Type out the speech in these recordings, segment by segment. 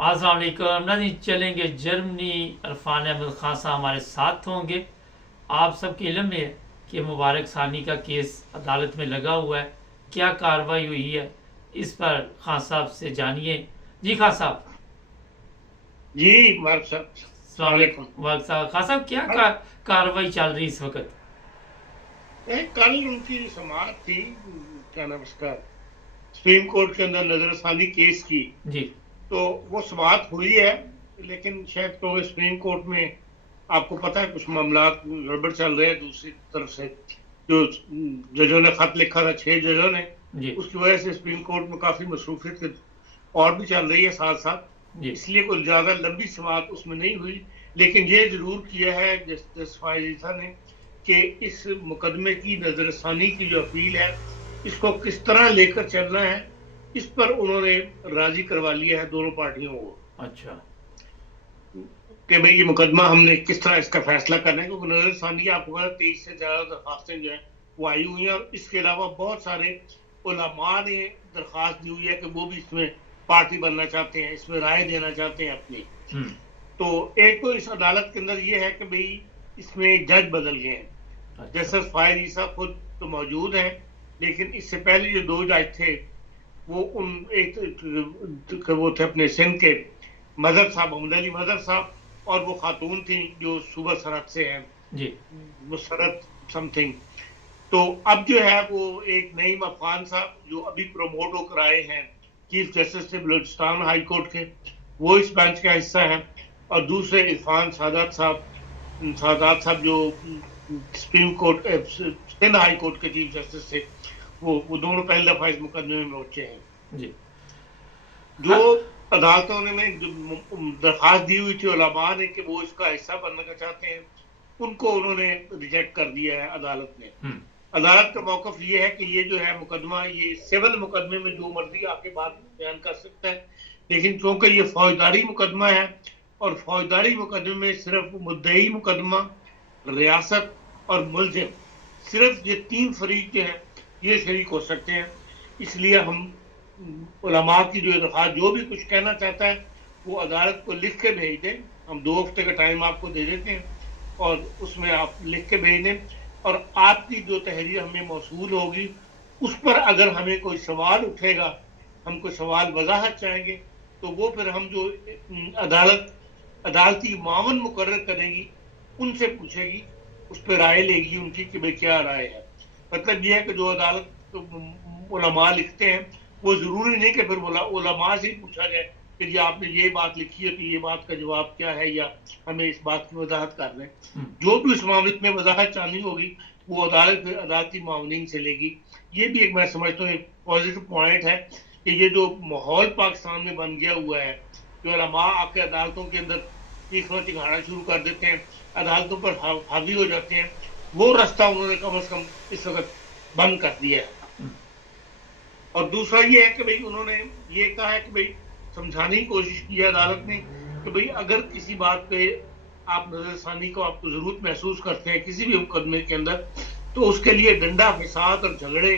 السلام علیکم ناظرین، چلیں گے جرمنی۔ عرفان احمد خان صاحب ہمارے ساتھ ہوں گے۔ آپ سب کے علم میں ہے کہ مبارک ثانی کا کیس عدالت میں لگا ہوا ہے، کیا کارروائی ہوئی ہے اس پر خان صاحب سے جانیے۔ جی خان صاحب۔ جی مارک صاحب السلام السلام علیکم۔ علیکم وعلیکم السلام۔ خان صاحب کیا کارروائی چل رہی اس وقت؟ کل ان کی سماعت تھی، کیا نام اس کا، سپریم کورٹ کے اندر نظر ثانی کیس کی، جی تو وہ سماعت ہوئی ہے، لیکن شاید تو سپریم کورٹ میں آپ کو پتہ ہے کچھ معاملات گڑبڑ چل رہے ہیں دوسری طرف سے، جو ججوں نے خط لکھا تھا 6 ججوں نے، جی اس کی وجہ سے سپریم کورٹ میں کافی مصروفیت اور بھی چل رہی ہے ساتھ ساتھ، جی اس لیے کوئی زیادہ لمبی سماعت اس میں نہیں ہوئی، لیکن یہ ضرور کیا ہے جسٹس فائز عیسیٰ نے کہ اس مقدمے کی نظر ثانی کی جو اپیل ہے اس کو کس طرح لے کر چلنا ہے، اس پر انہوں نے راضی کروا لیا ہے دونوں پارٹیوں کو اچھا کہ بھئی یہ مقدمہ ہم نے کس طرح اس کا فیصلہ کرنا ہے، کیونکہ نظر ثانی آپ کو 23 سے زیادہ درخواستیں جو ہیں وہ آئی ہوئی ہیں، اور اس کے علاوہ بہت سارے علماء نے درخواست دی ہوئی ہے کہ وہ بھی اس میں پارٹی بننا چاہتے ہیں، اس میں رائے دینا چاہتے ہیں اپنی۔ تو ایک تو اس عدالت کے اندر یہ ہے کہ بھئی اس میں جج بدل گئے ہیں، جسٹس فائز عیسیٰ خود تو موجود ہیں، لیکن اس سے پہلے جو 2 جج تھے وہ وہ تھے اپنے سندھ کے مظہر صاحب، محمد علی مظہر صاحب، اور وہ خاتون تھیں جو صوبہ سرحد سے ہیں، جی مسرت سم تھنگ۔ تو اب جو ہے وہ ایک نعیم افغان صاحب جو ابھی پروموٹ ہو کر آئے ہیں چیف جسٹس سے بلوچستان ہائی کورٹ کے، وہ اس بینچ کا حصہ ہیں، اور دوسرے عرفان سادات صاحب جو supreme court Sindh high court کے چیف جسٹس تھے، وہ دونوں پہلی دفعہ اس مقدمے میں پہنچے ہیں۔ جی جو عدالتوں نے درخواست دی ہوئی تھی علماء نے کہ وہ اس کا حصہ بننا چاہتے ہیں، ان کو انہوں نے ریجیکٹ کر دیا ہے عدالت نے۔ عدالت کا موقف یہ ہے کہ یہ جو ہے مقدمہ، یہ سول مقدمے میں جو مرضی آ کے بات بیان کر سکتا ہے، لیکن چونکہ یہ فوجداری مقدمہ ہے، اور فوجداری مقدمے میں صرف مدعی مقدمہ، ریاست اور ملزم، صرف یہ 3 فریق جو ہیں یہ شریک ہو سکتے ہیں، اس لیے ہم علماء کی جو درخواست جو بھی کچھ کہنا چاہتا ہے وہ عدالت کو لکھ کے بھیج دیں، ہم 2 ہفتے کا ٹائم آپ کو دے دیتے ہیں، اور اس میں آپ لکھ کے بھیج دیں، اور آپ کی جو تحریر ہمیں موصول ہوگی اس پر اگر ہمیں کوئی سوال اٹھے گا، ہم کوئی سوال وضاحت چاہیں گے، تو وہ پھر ہم جو عدالتی معاون مقرر کرے گی ان سے پوچھے گی، اس پہ رائے لے گی ان کی کہ بھئی کیا رائے ہے۔ مطلب یہ ہے کہ جو عدالت علماء لکھتے ہیں وہ ضروری نہیں کہ پھر علماء سے ہی پوچھا جائے کہ جی آپ نے یہ بات لکھی ہے تو یہ بات کا جواب کیا ہے، یا ہمیں اس بات کی وضاحت کر دیں۔ جو بھی اس معاملے میں وضاحت چاہنی ہوگی وہ عدالت پھر عدالتی معاونین سے لے گی۔ یہ بھی ایک میں سمجھتا ہوں ایک پازیٹو پوائنٹ ہے کہ یہ جو ماحول پاکستان میں بن گیا ہوا ہے، جو علماء آ کے عدالتوں کے اندر چیخنا چکھانا شروع کر دیتے ہیں، عدالتوں پر حاوی ہو جاتے ہیں، وہ رستہ انہوں نے کم از کم اس وقت بند کر دیا ہے۔ اور دوسرا یہ ہے کہ بھئی انہوں نے یہ کہا ہے کہ بھئی سمجھانے کی کوشش کی ہے عدالت نے کہ بھئی اگر کسی بات پہ آپ نظر ثانی کو آپ کو ضرورت محسوس کرتے ہیں کسی بھی مقدمے کے اندر، تو اس کے لیے ڈنڈا فساد اور جھگڑے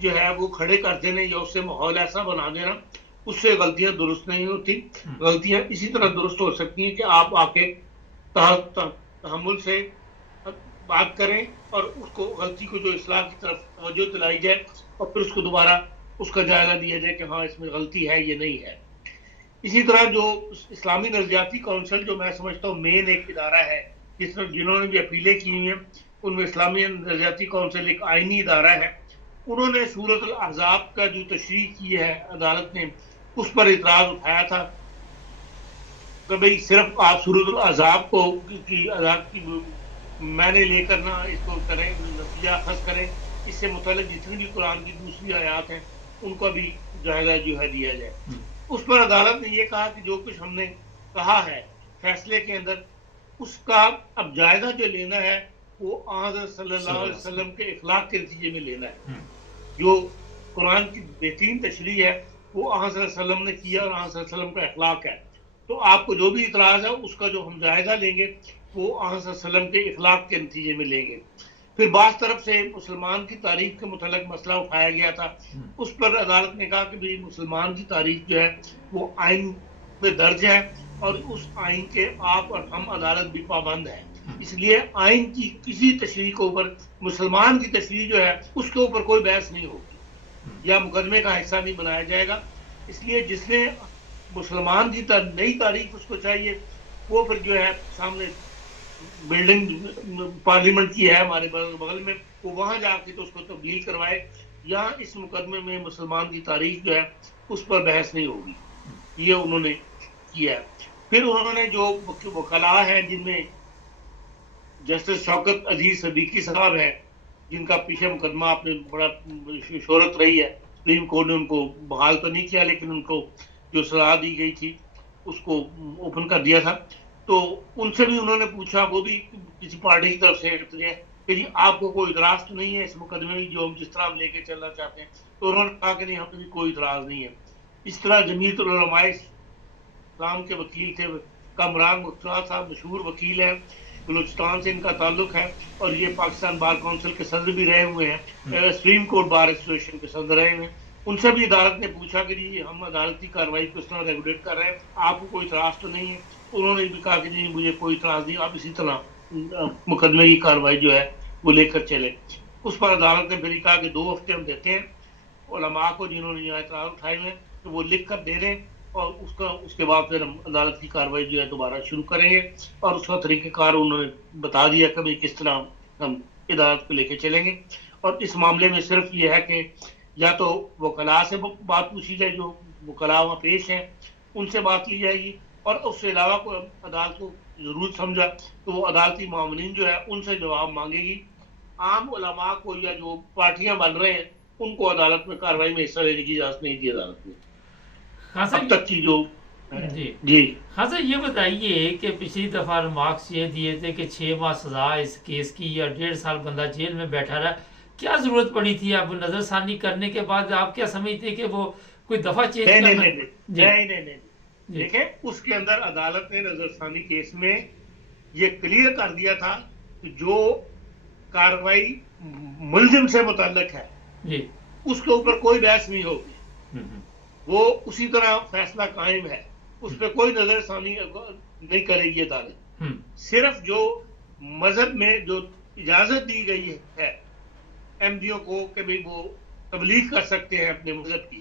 جو ہے وہ کھڑے کر دینے یا اس سے ماحول ایسا بنا دینا، اس سے غلطیاں درست نہیں ہوتی۔ غلطیاں اسی طرح درست ہو سکتی ہیں کہ آپ آ کے تحمل سے بات کریں اور اس کو غلطی کو جو اصلاح کی طرف توجہ دلائی جائے، اور پھر اس کو دوبارہ اس کا جائزہ دیا جائے کہ ہاں اس میں غلطی ہے یہ نہیں ہے۔ اسی طرح جو اسلامی نظریاتی کونسل جو میں سمجھتا ہوں مین ایک ادارہ ہے جنہوں نے بھی اپیلیں کی ہوئی ہیں، ان میں اسلامی نظریاتی کونسل ایک آئینی ادارہ ہے، انہوں نے سورۃ الاحزاب کا جو تشریح کی ہے عدالت نے اس پر اعتراض اٹھایا تھا کہ بھئی صرف آپ سورۃ الاحزاب کو کی معنی لے کر نہ اس کو کریں، نتیجہ اخذ کریں، اس سے متعلق جتنی بھی قرآن کی دوسری آیات ہیں ان کا بھی جائزہ جو ہے دیا جائے۔ اس پر عدالت نے یہ کہا کہ جو کچھ ہم نے کہا ہے فیصلے کے اندر اس کا اب جائزہ جو لینا ہے وہ حضرت صلی اللہ علیہ وسلم کے اخلاق کے نتیجے میں لینا ہے۔ جو قرآن کی بہترین تشریح ہے وہ حضرت صلی اللہ علیہ وسلم نے کیا اور حضرت صلی اللہ علیہ وسلم کا اخلاق ہے، تو آپ کو جو بھی اعتراض ہے اس کا جو ہم جائزہ لیں گے وہ حضرت صلی اللہ علیہ وسلم کے اخلاق کے نتیجے میں لیں گے۔ پھر بعض طرف سے مسلمان کی تاریخ کے متعلق مسئلہ اٹھایا گیا تھا، اس پر عدالت نے کہا کہ بھی مسلمان کی تاریخ جو ہے وہ آئین میں درج ہے اور اس آئین کے آپ اور ہم عدالت بھی پابند ہے. اس لیے آئین کی کسی تشریح کے اوپر، مسلمان کی تشریح جو ہے اس کے اوپر کوئی بحث نہیں ہوگی یا مقدمے کا حصہ نہیں بنایا جائے گا. اس لیے جس نے مسلمان کی نئی تاریخ اس کو چاہیے وہ پھر جو ہے سامنے بلڈنگ پارلیمنٹ کی ہے ہمارے بغل میں، وہ وہاں جا کے تو اس کو تبدیل کروائے. یہاں اس مقدمے میں مسلمان کی تاریخ جو ہے اس پر بحث نہیں ہوگی. یہ انہوں نے کیا ہے. پھر انہوں نے جو وکلاء ہیں جن میں جسٹس شوکت عزیز صدیقی صاحب ہیں، جن کا پیچھے مقدمہ آپ نے بڑا شہرت رہی ہے، سپریم کورٹ نے ان کو بحال تو نہیں کیا لیکن ان کو جو سزا دی گئی تھی اس کو اوپن کر دیا تھا. تو ان سے بھی انہوں نے پوچھا، وہ بھی کسی پارٹی کی طرف سے کہ جی آپ کو کوئی اعتراض تو نہیں ہے اس مقدمے میں جو ہم جس طرح ہم لے کے چلنا چاہتے ہیں؟ تو انہوں نے کہا کہ نہیں، ہمیں بھی کوئی اعتراض نہیں ہے. اس طرح جمیعت العلماء اسلام کے وکیل تھے کامران مختار صاحب، مشہور وکیل ہیں، بلوچستان سے ان کا تعلق ہے اور یہ پاکستان بار کونسل کے صدر بھی رہے ہوئے ہیں، سپریم کورٹ بار ایسوسیشن کے صدر رہے ہوئے ہیں. ان سے بھی عدالت نے پوچھا کہ جی ہم عدالتی کارروائی کو اس طرح ریگولیٹ کر رہے ہیں، آپ کو کوئی اعتراض تو نہیں ہے؟ انہوں نے بھی کہا کہ جی مجھے کوئی اعتراض نہیں، آپ اسی طرح مقدمے کی کارروائی جو ہے وہ لے کر چلے. اس پر عدالت نے پھر کہا کہ 2 ہفتے ہم دیتے ہیں علماء کو جنہوں نے یہاں اعتراض اٹھائے ہوئے ہیں کہ وہ لکھ کر دے دیں اور اس کے بعد پھر ہم عدالت کی کارروائی جو ہے دوبارہ شروع کریں گے. اور اس کا طریقہ کار انہوں نے بتا دیا کہ کس طرح ہم عدالت کو لے کے چلیں گے. اور اس معاملے میں صرف یہ ہے کہ یا تو وکلاء سے بات پوچھی جائے، جو وکلاء وہاں پیش ہیں ان سے بات لی جائے گی، اور اس سے علاوہ کوئی عدالت کو ضرورت سمجھا تو وہ عدالتی معاملین جو ہے ان سے جواب مانگے گی. عام علماء کو یا جو پارٹیاں بن رہے ہیں ان کو عدالت میں کارروائی میں حصہ لینے کی اجازت نہیں دی عدالت نے اب تک کی جو. جی ہاں سر، یہ بتائیے کہ پچھلی دفعہ ریمارکس یہ دیے تھے کہ 6 ماہ سزا اس کیس کی یا 1.5 سال بندہ جیل میں بیٹھا رہا، کیا ضرورت پڑی تھی؟ اب نظر ثانی کرنے کے بعد آپ کیا سمجھتے کہ وہ کوئی دفعہ چینج کرنا؟ نہیں، دیکھیں اس کے اندر عدالت نے نظر ثانی کیس میں یہ کلیئر کر دیا تھا کہ جو کارروائی ملزم سے متعلق ہے جی اس کے اوپر کوئی بحث نہیں ہوگی، وہ اسی طرح فیصلہ قائم ہے، اس پہ کوئی نظر ثانی نہیں کرے گی عدالت. صرف جو مذہب میں جو اجازت دی گئی ہے ایم ڈی او کو کہ بھئی وہ تبلیغ کر سکتے ہیں اپنے مذہب کی،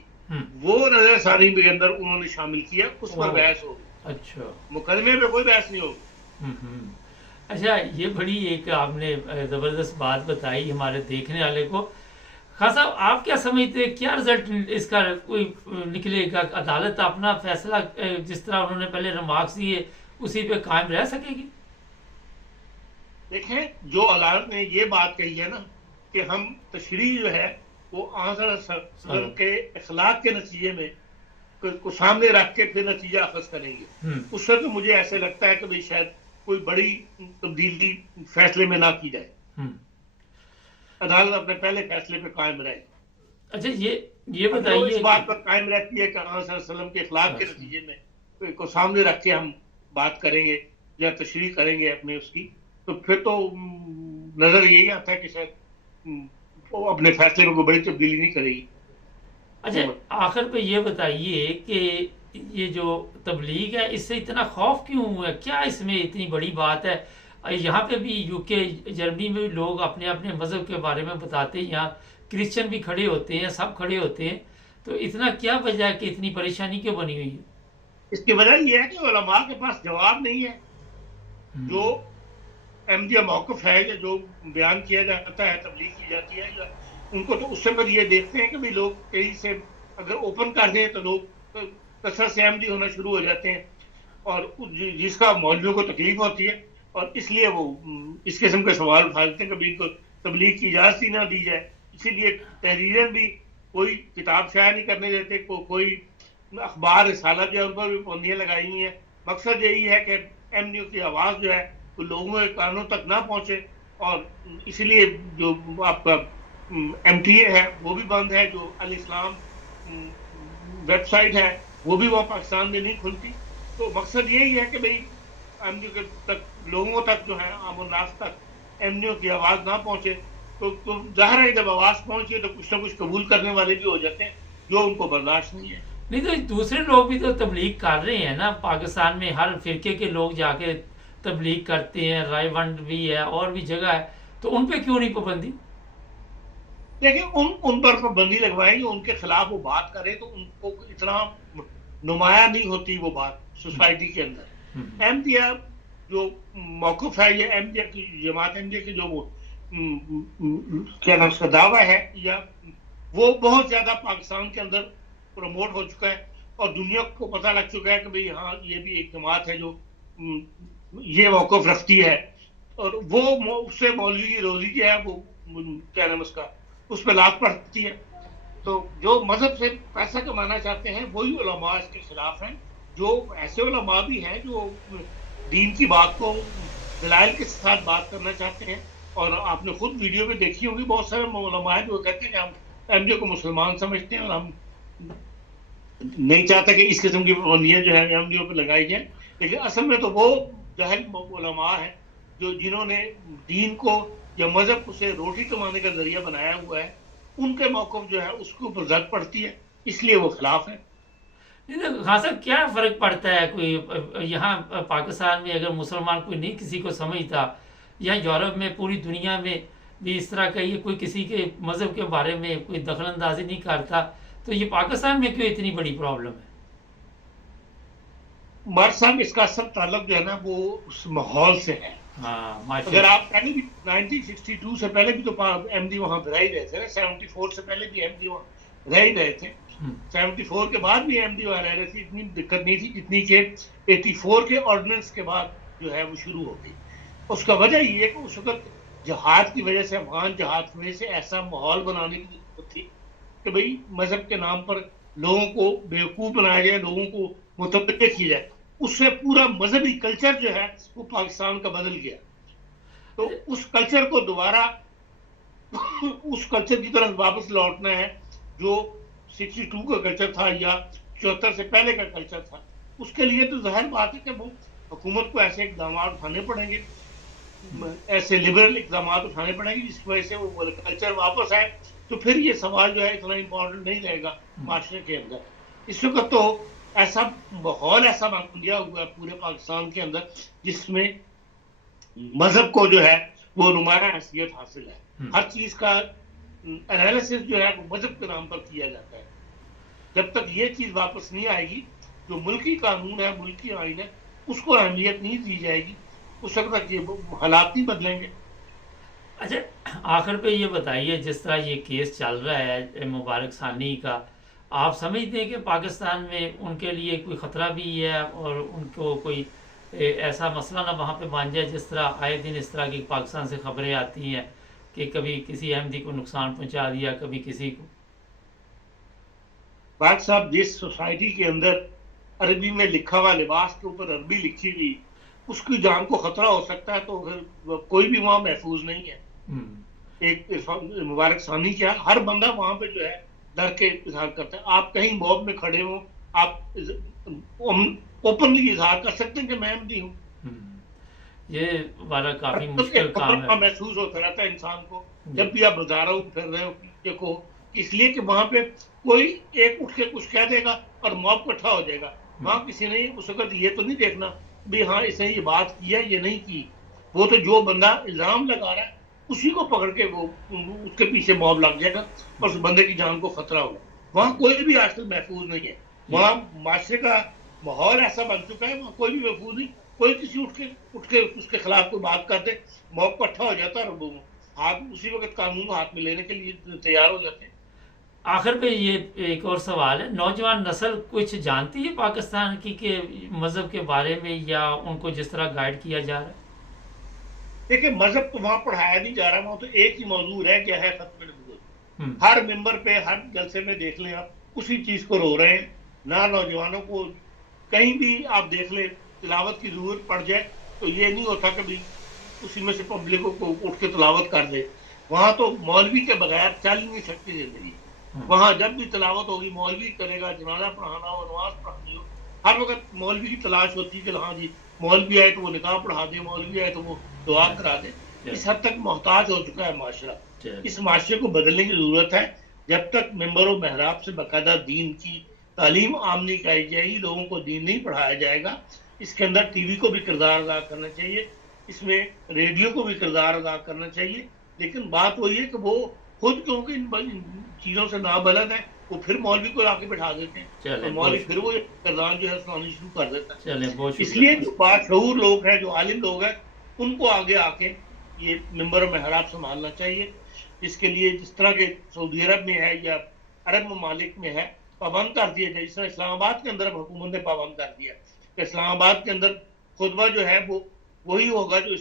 وہ نظر ثانی کے اندر انہوں نے شامل کیا، اس پر بحث ہوگی. اچھا، مقدمے پہ کوئی بحث نہیں ہوگی. اچھا، یہ بڑی ایک آپ نے زبردست بات بتائی ہمارے دیکھنے والے کو. خان صاحب، آپ کیا سمجھتے ہیں کیا رزلٹ اس کا کوئی نکلے گا؟ عدالت اپنا فیصلہ جس طرح انہوں نے پہلے ریمارکس دیے اسی پہ قائم رہ سکے گی؟ دیکھیں، جو عدالت نے یہ بات کہی ہے نا کہ ہم تشریح جو ہے وہ آن کے اخلاق کے نتیجے میں کو سامنے رکھ کے پھر نتیجہ اخذ کریں گے، اس سے تو مجھے ایسے لگتا ہے کہ شاید کوئی بڑی تبدیلی فیصلے میں نہ کی جائے، عدالت اپنے پہلے فیصلے پہ قائم رہے. اچھا، یہ بتائیے اس بات پر قائم رہتی ہے کہ صلی اللہ علیہ وسلم کے اخلاق کے نتیجے میں کو سامنے رکھ کے ہم بات کریں گے یا تشریح کریں گے اپنے اس کی، تو پھر تو نظر یہی آتا ہے کہ شاید وہ اپنے فیصلے میں کوئی بڑی تبدیلی نہیں کرے گی. اچھا، آخر پہ یہ بتائیے کہ یہ جو تبلیغ ہے اس سے اتنا خوف کیوں ہوا ہے؟ کیا اس میں اتنی بڑی بات ہے؟ یہاں پہ بھی یو کے جرمنی میں بھی لوگ اپنے اپنے مذہب کے بارے میں بتاتے ہیں، یہاں کرسچن بھی کھڑے ہوتے ہیں، سب کھڑے ہوتے ہیں، تو اتنا کیا وجہ ہے کہ اتنی پریشانی کیوں بنی ہوئی ہے؟ اس کی وجہ یہ ہے کہ علماء کے پاس جواب نہیں ہے. جو احمدیہ موقف ہے یا جو بیان کیا جاتا ہے، تبلیغ کی جاتی ہے، ان کو تو اس سے پر یہ دیکھتے ہیں کہ بھی لوگ کہیں سے اگر اوپن کر دیں تو لوگ کثرت سے احمدی ہونا شروع ہو جاتے ہیں، اور جس کا مولویوں کو تکلیف ہوتی ہے، اور اس لیے وہ اس قسم کے سوال اٹھا دیتے ہیں کہ ان کو تبلیغ کی اجازت ہی نہ دی جائے. اسی لیے تحریریں بھی کوئی کتاب شائع نہیں کرنے دیتے، کوئی اخبار رسالہ جو ہے ان پر بھی پابندیاں لگائی ہوئی ہیں. مقصد یہی ہے کہ ایم ڈی او کی آواز جو ہے وہ لوگوں کے کانوں تک نہ پہنچے، اور اسی لیے جو آپ کا ایم ٹی اے ہے وہ بھی بند ہے، جو الاسلام ویب سائٹ ہے وہ بھی وہاں پاکستان میں نہیں کھلتی. تو مقصد یہی ہے کہ بھئی ایم ڈی او تک، لوگوں تک جو ہے عام الناس تک ایم ڈی او کی آواز نہ پہنچے. تو ظاہر ہے جب آواز پہنچے تو کچھ نہ کچھ قبول کرنے والے بھی ہو جاتے ہیں جو ان کو برداشت نہیں ہے. نہیں تو دوسرے لوگ بھی تو تبلیغ کر رہے ہیں نا، پاکستان میں ہر فرقے کے لوگ جا کے تبلیغ کرتے ہیں، رائے ونڈ بھی ہے اور بھی جگہ ہے، تو ان پہ کیوں نہیں پابندی؟ لیکن ان پر پابندی لگوائیں گے، ان کے خلاف وہ بات کریں تو ان کو اتنا نمایاں نہیں ہوتی وہ بات سوسائٹی کے اندر۔ احمدیہ جو موقف ہے، یہ احمدیہ کی جماعت احمدیہ کی جو وہ کیا نام اس کا دعویٰ ہے، یا وہ بہت زیادہ پاکستان کے اندر پروموٹ ہو چکا ہے اور دنیا کو پتہ لگ چکا ہے کہ بھئی ہاں یہ بھی ایک جماعت ہے جو یہ موقف رکھتی ہے، اور وہ اس سے مولوی کی روزی جو ہے وہ کیا نام اس کا اس پہ لاکھ پڑتی ہے۔ تو جو مذہب سے پیسہ کمانا چاہتے ہیں وہی علماء اس کے خلاف ہیں، جو ایسے علماء بھی ہیں جو دین کی بات کو دلائل کے ساتھ بات کرنا چاہتے ہیں، اور آپ نے خود ویڈیو میں دیکھی ہوگی بہت سارے علماء ہیں جو کہتے ہیں کہ ہم احمدیہ کو مسلمان سمجھتے ہیں اور ہم نہیں چاہتا کہ اس قسم کی پابندیاں جو ہے احمدیوں پہ لگائی جائیں، لیکن اصل میں تو وہ جاہل علماء ہیں جو جنہوں نے دین کو یا مذہب کو سے روٹی کمانے کا ذریعہ بنایا ہوا ہے، ان کے موقف جو ہے اس کے اوپر زد پڑتی ہے، اس لیے وہ خلاف ہے۔ نہیں تو خان صاحب کیا فرق پڑتا ہے؟ کوئی یہاں پاکستان میں اگر مسلمان کوئی نہیں کسی کو سمجھتا، یا یورپ میں پوری دنیا میں بھی اس طرح کا یہ کوئی کسی کے مذہب کے بارے میں کوئی دخل اندازی نہیں کرتا، تو یہ پاکستان میں کیوں اتنی بڑی پرابلم ہے؟ مار صاحب اس کا اصل تعلق جو ہے نا وہ اس ماحول سے ہے۔ ہاں، اگر آپ پہلے بھی 1962 سے پہلے بھی تو احمدی وہاں رہ ہی رہے تھے نا، 74 سے پہلے بھی احمدی وہاں رہ ہی رہے تھے، 74 کے بعد بھی احمدی وہاں رہ رہے تھے، اتنی دقت نہیں تھی جتنی کہ 84 کے آرڈیننس کے بعد جو ہے وہ شروع ہو گئی۔ اس کا وجہ یہ ہے کہ اس وقت جہاد کی وجہ سے، افغان جہاد کی وجہ سے ایسا ماحول بنانے کی ضرورت تھی کہ بھئی مذہب کے نام پر لوگوں کو بیوقوف بنایا جائے، لوگوں کو متوجہ کیا جائے۔ اس سے پورا مذہبی کلچر جو ہے وہ پاکستان کا بدل گیا، تو اس کلچر کو دوبارہ اس کلچر کی طرف واپس لوٹنا ہے جو 62 کا کلچر تھا یا 74 سے پہلے کا کلچر تھا۔ اس کے لیے تو ظاہر بات ہے کہ وہ حکومت کو ایسے اقدامات اٹھانے پڑیں گے، ایسے لبرل اقدامات اٹھانے پڑیں گے جس کی وجہ سے وہ کلچر واپس آئے، تو پھر یہ سوال جو ہے اتنا امپورٹنٹ نہیں رہے گا معاشرے کے اندر۔ اس وقت تو ایسا ماحول ایسا بن گیا ہوا ہے پورے پاکستان کے اندر جس میں مذہب کو جو ہے وہ نمایاں حیثیت حاصل ہے، ہر چیز کا انالیسس جو ہے وہ مذہب کے نام پر کیا جاتا ہے۔ جب تک یہ چیز واپس نہیں آئے گی، جو ملکی قانون ہے، ملکی آئین ہے، اس کو اہمیت نہیں دی جائے گی، اس وقت تک یہ حالات نہیں بدلیں گے۔ اچھا، آخر پہ یہ بتائیے، جس طرح یہ کیس چل رہا ہے مبارک ثانی کا، آپ سمجھتے ہیں کہ پاکستان میں ان کے لیے کوئی خطرہ بھی ہے اور ان کو کوئی ایسا مسئلہ نہ وہاں پہ بن جائے، جس طرح آئے دن اس طرح کی پاکستان سے خبریں آتی ہیں کہ کبھی کسی احمدی کو نقصان پہنچا دیا، کبھی کسی کو؟ بات صاحب، جس سوسائٹی کے اندر عربی میں لکھا ہوا لباس کے اوپر عربی لکھی ہوئی، اس کی جان کو خطرہ ہو سکتا ہے، تو پھر کوئی بھی وہاں محفوظ نہیں ہے۔ ایک مبارک ثانی کیا، ہر بندہ وہاں پہ جو ہے ڈر کے اظہار کرتا ہے۔ آپ کہیں موب میں کھڑے ہوں، آپ اوپنلی اظہار کر سکتے ہیں کہ میں احمدی ہوں۔ یہ والا کافی مشکل کام ہے، محسوس ہوتا رہتا ہے انسان کو جب بھی آپ بازاروں پھر رہے ہو دیکھو، اس لیے کہ وہاں پہ کوئی ایک اٹھ کے کچھ کہہ دے گا اور موب اکٹھا ہو جائے گا، وہاں کسی نے اس وقت یہ تو نہیں دیکھنا بھی ہاں اس نے یہ بات کی ہے یہ نہیں کی، وہ تو جو بندہ الزام لگا رہا ہے اسی کو پکڑ کے وہ اس کے پیچھے موب لگ جائے گا اور اس بندے کی جان کو خطرہ ہوگا۔ وہاں کوئی بھی آج کل محفوظ نہیں ہے، وہاں معاشرے کا ماحول ایسا بن چکا ہے، وہاں کوئی بھی محفوظ نہیں، کوئی کسی اٹھ کے اس کے خلاف کوئی بات کر دے، موب اکٹھا ہو جاتا ہے اور وہ ہاتھ اسی وقت قانون ہاتھ میں لینے کے لیے تیار ہو جاتے ہیں۔ آخر پہ یہ ایک اور سوال ہے، نوجوان نسل کچھ جانتی ہے پاکستان کی کہ مذہب کے بارے میں، یا ان کو جس طرح گائیڈ کیا جا رہا ہے؟ دیکھیں مذہب تو وہاں پڑھایا نہیں جا رہا، وہاں تو ایک ہی موضوع رہ گیا ہے، ختم نبوت۔ ہر ممبر پہ ہر جلسے میں دیکھ لیں آپ اسی چیز کو رو رہے ہیں، نہ نوجوانوں کو کہیں بھی آپ دیکھ لیں تلاوت کی ضرورت پڑ جائے تو یہ نہیں ہوتا کبھی اسی میں سے پبلک کو اٹھ کے تلاوت کر دے۔ وہاں تو مولوی کے بغیر چل ہی نہیں سکتی زندگی، وہاں جب بھی تلاوت ہوگی مولوی کرے گا، جنازہ پڑھانا ہو، نماز پڑھانی ہو، ہر وقت مولوی کی تلاش ہوتی ہے کہ ہاں جی مولوی آئے تو وہ نکاح پڑھا دے، مولوی آئے تو وہ دعا کرا دے۔ اس حد تک محتاج ہو چکا ہے معاشرہ، اس معاشرے کو بدلنے کی ضرورت ہے۔ جب تک ممبر و محراب سے باقاعدہ دین کی تعلیم عام نہیں کرائی جائے گی، لوگوں کو دین نہیں پڑھایا جائے گا، اس کے اندر ٹی وی کو بھی کردار ادا کرنا چاہیے، اس میں ریڈیو کو بھی کردار ادا کرنا چاہیے، لیکن بات وہی ہے کہ وہ خود کیونکہ ان چیزوں سے نابلد ہے، وہ پھر مولوی کو لا کے بٹھا دیتے ہیں، چلیں اور بہت مولوی پھر وہ کردار جو ہے سنانی شروع کر دیتا ہے۔ چلیں بہت اس شکریہ لیے خان جو صاحب۔ باشعور لوگ ہیں، جو عالم لوگ ہیں، ان کو آگے آ کے یہ ممبر و محراب سنبھالنا چاہیے، جس کے لیے جس طرح کے سعودی عرب میں ہے یا عرب ممالک میں ہے پابند کر دیا جائے، جس طرح اسلام آباد کے اندر حکومت نے پابند کر دیا کہ اسلام آباد کے اندر خطبہ جو ہے وہ وہی ہوگا جو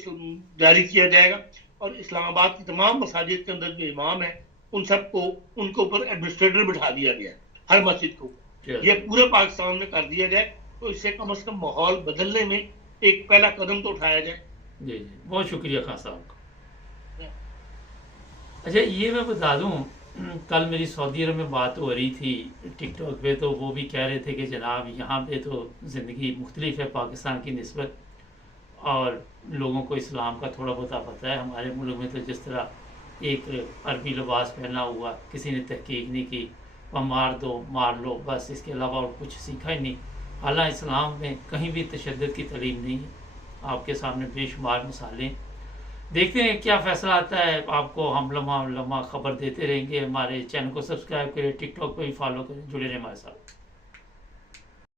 جاری کیا جائے گا، اور اسلام آباد کی تمام مساجد کے اندر جو امام ہیں ان سب کو ان کے اوپر ایڈمنسٹریٹر بٹھا دیا گیا ہے ہر مسجد کو، یہ پورے پاکستان میں کر دیا جائے تو اس سے کم از کم ماحول بدلنے میں ایک پہلا قدم تو اٹھایا جائے۔ جی جی بہت شکریہ خان صاحب کا۔ اچھا یہ میں بتا دوں، کل میری سعودی عرب میں بات ہو رہی تھی ٹک ٹاک پہ، تو وہ بھی کہہ رہے تھے کہ جناب یہاں پہ تو زندگی مختلف ہے پاکستان کی نسبت، اور لوگوں کو اسلام کا تھوڑا بہت پتہ ہے، ہمارے ملک میں تو جس طرح ایک عربی لباس پہنا ہوا، کسی نے تحقیق نہیں کی، وہ مار دو مار لو بس، اس کے علاوہ اور کچھ سیکھا ہی نہیں۔ حالانکہ اسلام میں کہیں بھی تشدد کی تعلیم نہیں ہے، آپ کے سامنے بے شمار مثالیں۔ دیکھتے ہیں کیا فیصلہ آتا ہے، آپ کو ہم لمحہ خبر دیتے رہیں گے۔ ہمارے چینل کو سبسکرائب کریں، ٹک ٹاک پہ بھی فالو کریں، جڑے رہیں ہمارے ساتھ۔